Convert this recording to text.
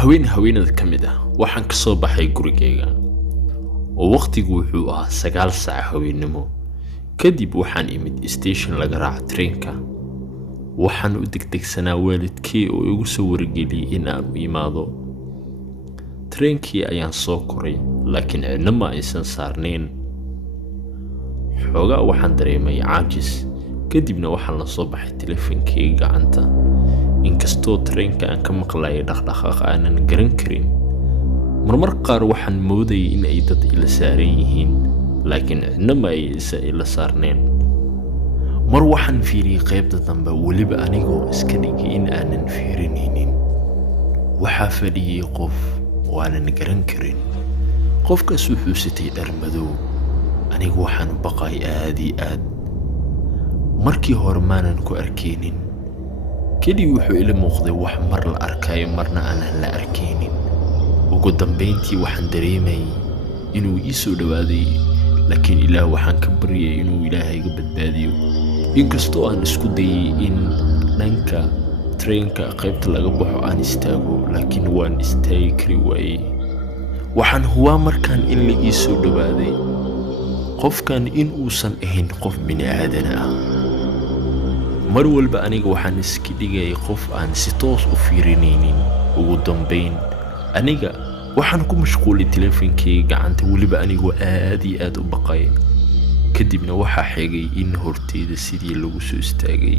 haweenada ka mid ah waxaan ka soo baxay gurigayga oo waqtigu wuxuu ahaa 9 saac haweenimo. kadib waxaan imid station laga raaco treenka. waxaan u degdegsanaa waalidkii oo igu soo wargeliyay in aan u imaado. treenkii ayaan soo koray laakiin cidna ma aysan saarnayn. xoogaa waxaan dareemay caajis, kadibna waxaan la soo baxay taleefankayga gacanta. inkastoo treenka aan ka maqlayay dhaqdhaqaaq aanan garan karin, marmar qaar waxaan moodayay in ay dad ila saaran yihiin, laakiin cidna ma ay ila saarnayn. mar waxaan fiiriyay qaybta dambe, weliba anigoo iska dhigay in aanan fiirinaynin. waxaa fadhiyay qof waanan garan karin. qofkaas wuxuu sitay dhar madow. anigu waxaan baqay aad iyo aad. markii hore maanan ku arkaynin, keliya wuxuu ila muuqday wax mar la arkayo marna aanan la arkaynin. ugu dambayntii waxaan dareemayay inuu ii soo dhawaaday, laakiin ilaah waxaan ka baryay inuu ilaahay iga badbaadiyo. inkastoo aan isku dayay in dhanka treenka qaybta laga baxo aan istaago, laakiin waan istaagi kari waayay. waxaan hubaa markaan in la ii soo dhawaaday qofkan in uusan ahayn qof bini'aadan ah. mar walba aniga waxaan iska dhigay qof aan si toos u fiirinaynin. ugu dambayn aniga waxaan ku mashquulay taleefankayga gacanta, weliba anigoo aad iyo aad u baqay. kadibna waxaa xigay in horteyda sidii lagu soo istaagay